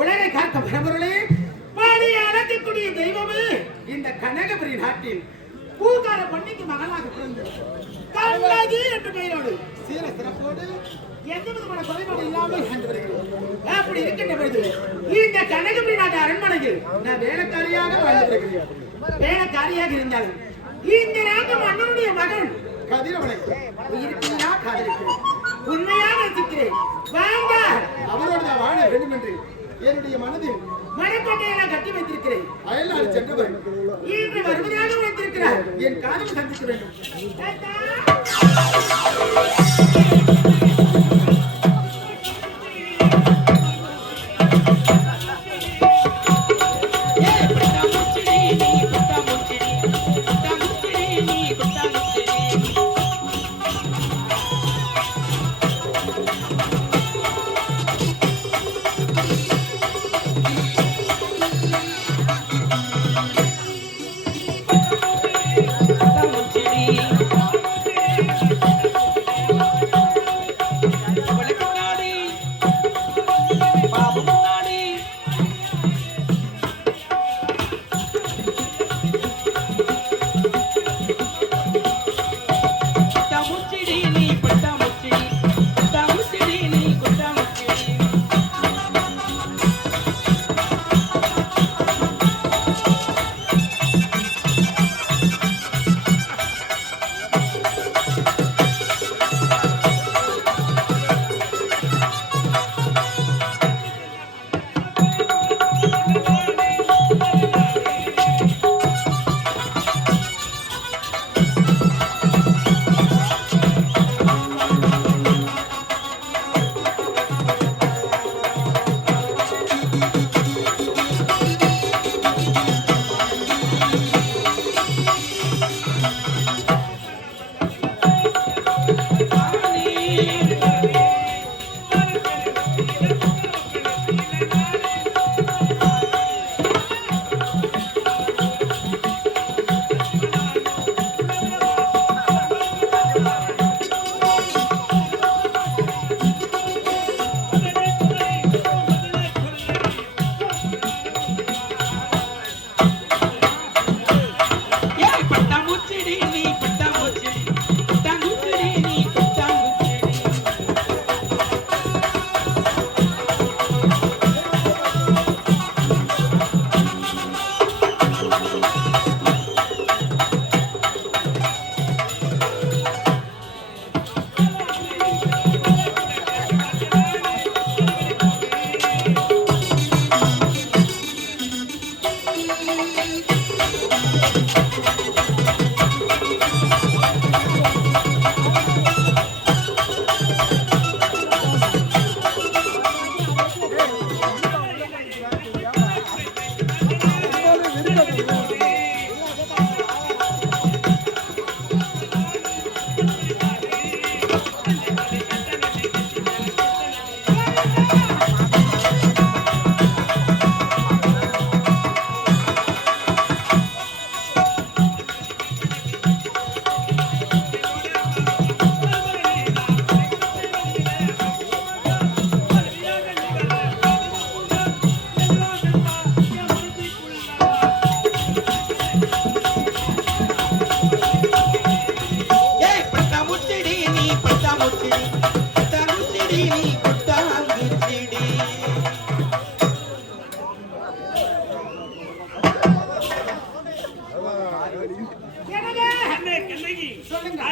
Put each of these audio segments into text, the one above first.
உலகை காக்க பிரபுரே அழைக்கக்கூடிய தெய்வமே இந்த கனகபுரி நாட்டில் பூகார பண்ணிக்கு மகளாக பிறந்தது கண்ணகி என்ற பெயரோடு சீர சிறப்போடு எந்த விதமான குறைபாடு இல்லாமல் கண்டு வருகிறோம். அப்படி இருக்கின்ற பொழுது இந்த கனகபுரி நாட்டு அரண்மனையில் நான் வேலைக்காரியாக வாழ்ந்து வருகிறேன். வேலைக்காரியாக இருந்தாலும் இந்த நாட்டு மன்னனுடைய மகன் கதிரவனை உயிருக்குள்ளா காதலிக்கிறேன், உண்மையாக ரசிக்கிறேன். வாங்க அவரோடு நான் வாழ வேண்டும் என்று என்னுடைய மனதில் மனக்கோட்டையெல்லாம் கட்டி வைத்திருக்கிறேன். அயல்நாடு சென்றவர் இன்று வருவதாக வைத்திருக்கிறார். என் காதல் சந்திக்க வேண்டும்.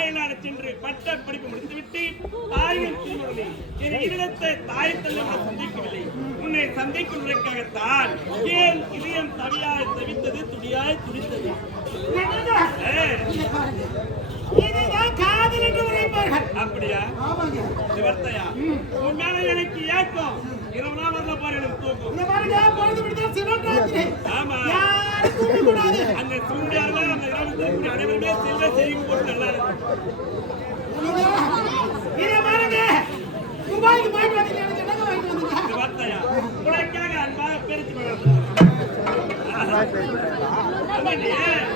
தாய்நாடு சென்று பட்ட படிப்பு முடித்துவிட்டு தாயின் திருமணமே என் இல்லத்தை தாய் தந்தை சந்திக்கவில்லை. உன்னை சந்திக்குவதற்காகத்தான் ஏன் இதயம் தவியாய் தவித்தது, துடியாய் துடித்தது. அப்படியா? நிவர்த்தையா? உன் மேல எனக்கு ஏக்கம். இரவு நாள் வரல பாரு, எனக்கு தூக்கம். ஆமா, அந்த சூழ்நிலை அந்த கிராமத்தில் அனைவருமே செல்வ செய்தி போட்டு நல்லா இருக்கு. நிவர்த்தையா? உனக்காக அன்பாக பிரிச்சு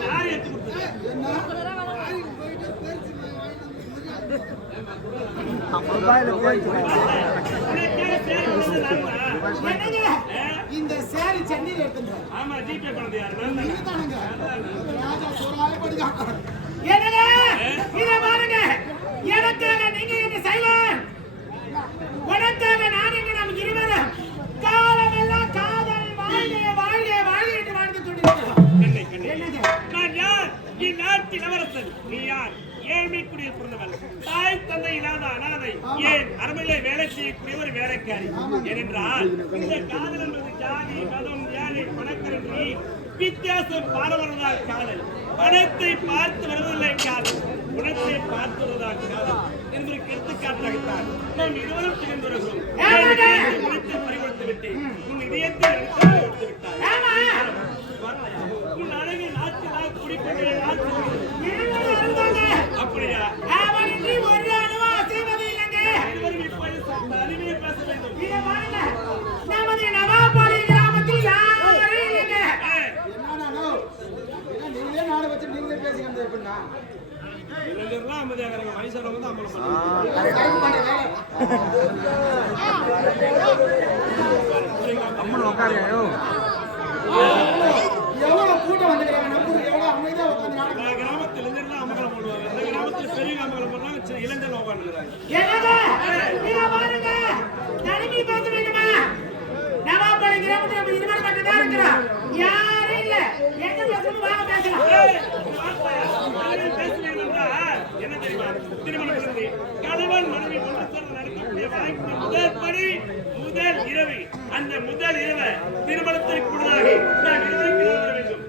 யார் எடுத்து கொடுத்தது? இந்த சேரி சென்னையில் எடுத்துங்க. ஆமா, ஜிபே பண்ணது யாரு? எனக்காக நீங்க என்ன செய்யலாம், உனக்காக நான் எங்க நாம் இருவரும் காலமெல்லாம் காதல் வாழ்க வாழ்க வாழ்க என்று வாழ்ந்து கொண்டிருக்கிறோம். நான் யார்? இந்நாட்டின் இளவரசன். நீ யார்? ஏழ்மைக்குடியில் பிறந்தவன், தாய் தந்தை இல்லாத அனாதை, ஏன் அருமையிலே வேலை செய்யக்கூடிய ஒரு வேலைக்காரி. ஏனென்றால் இந்த காதல் என்பது ஜாதி மதம் ஏழை பணக்கரன்றி வித்தியாசம் பாரவரதால் காதல். பணத்தை பார்த்து வருவதில்லை காதல், குணத்தை பார்த்து வருவதால் காதல் என்பதற்கு எடுத்துக்காட்டாகத்தான் நாம் இருவரும் திகழ்ந்து வருகிறோம். குணத்தை பறிகொடுத்து விட்டேன், உன் இதயத்தை எடுத்து விட்டார். உன் அழகை நாட்டினால் குடிக்கொண்டே அப்படியா? ஒரு அணுவா செய்வது இல்லைங்க. தனிமையை பேச வேண்டும். நமது நவாபாளைய கிராமத்தில் யாரும் இல்லைங்க. நீங்களே நாடு வச்சு நீங்களே பேசிக்கிறது எப்படின்னா இளைஞர்லாம் அமைதியாகிறாங்க, வயசானவங்க தான் அமலம் எவ்வளவு கூட்டம் வந்துக்கிறாங்க. நம்ம எவ்வளவு அமைதியா உட்காந்து கிராமத்தில் இளைஞர்லாம் அமகலம் போடுவாங்க. இந்த கிராமத்தில் பெரிய அமகலம் பண்ணாங்க, இளைஞர்கள் உட்காந்துக்கிறாங்க. தனிமை பேச வேண்டுமா? நவாபாளைய கிராமத்தில் நம்ம இருவர் மட்டும் தான் இருக்கிறோம், யாரும் இல்ல. எங்க பேசணும் வாங்க பேசலாம். என்ன தெரியுமா? திருமணம் கணவன் மனைவி ஒன்று சேர்ந்து நடக்கக்கூடிய வாய்ப்பு முதல் படி முதல் இரவு. அந்த முதல் இரவு திருமணத்திற்கு முன்னதாக நாம் இருவருக்கு வர வேண்டும்.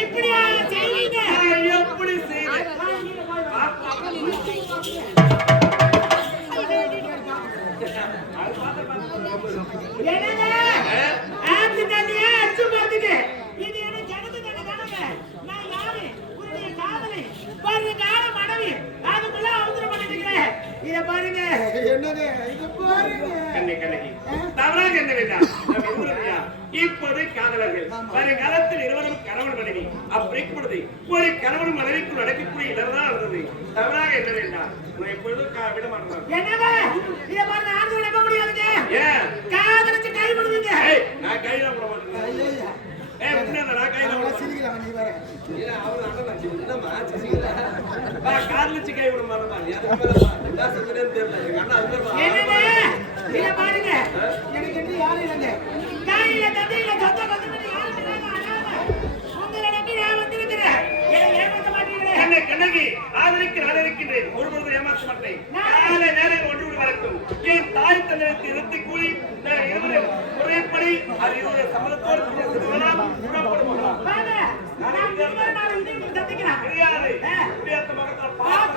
இப்படியா செய்வீங்க? எப்படி செய்வேன்? இது எனக்கு ஜனது தானே. நான் யாரு? உன்னுடைய காதலி, வருங்கால மனைவி. அதுக்குள்ள அவசரம் பண்ணிக்கிறேன். இத பாருங்க, என்னங்க இது பாருங்க. தவறாக என்ன வேண்டாம். இப்போது காதலர்கள் வருங்காலத்தில் இருவரும் கணவன் மனைவி. அப்படி இப்பொழுது ஒரு கணவன் மனைவிக்குள் நடக்கக்கூடிய இடம்தான் இருந்தது. தவறாக என்ன வேண்டாம். நான் எப்பொழுதும் விட மாட்டேன். என்னங்க இத பாருங்க, ஆண்டு விட முடியாதுங்க. காதலிச்சு கை விடுவீங்க. நான் கையில விட மாட்டேன். நான் கையில சிரிக்கலாம். நீ வேற அவரு அண்ணன் கார்லிச்சு கை விட மாட்டேன் என்ன சொல்றேன்னு தெரியல எங்க அண்ணா அது மாதிரி என்னங்க இத பாருங்க எனக்கு என்ன யாரும் இல்லங்க தாயில தந்தையில சொந்த பந்தத்துல யாரும் இல்லங்க அனாதை உங்களை நம்பி நான் வந்திருக்கிறேன் என்னை ஏமாத்த மாட்டீங்களே என்ன கண்ணகி நான் இருக்கின்றேன் ஒருபொழுது ஏமாற்ற மாட்டேன் நாளை நேரம் ஒன்று கூட வரட்டும் என் தாய் தந்தைக்கு இறுதி கூலி முறைப்படி அது இருவருடைய சம்மதத்தோடு புறப்படுவோம் வாங்க நான் திரும்ப நான் இதை சந்திக்கிறேன் தெரியாது முடியாத மகத்தால் பார்க்க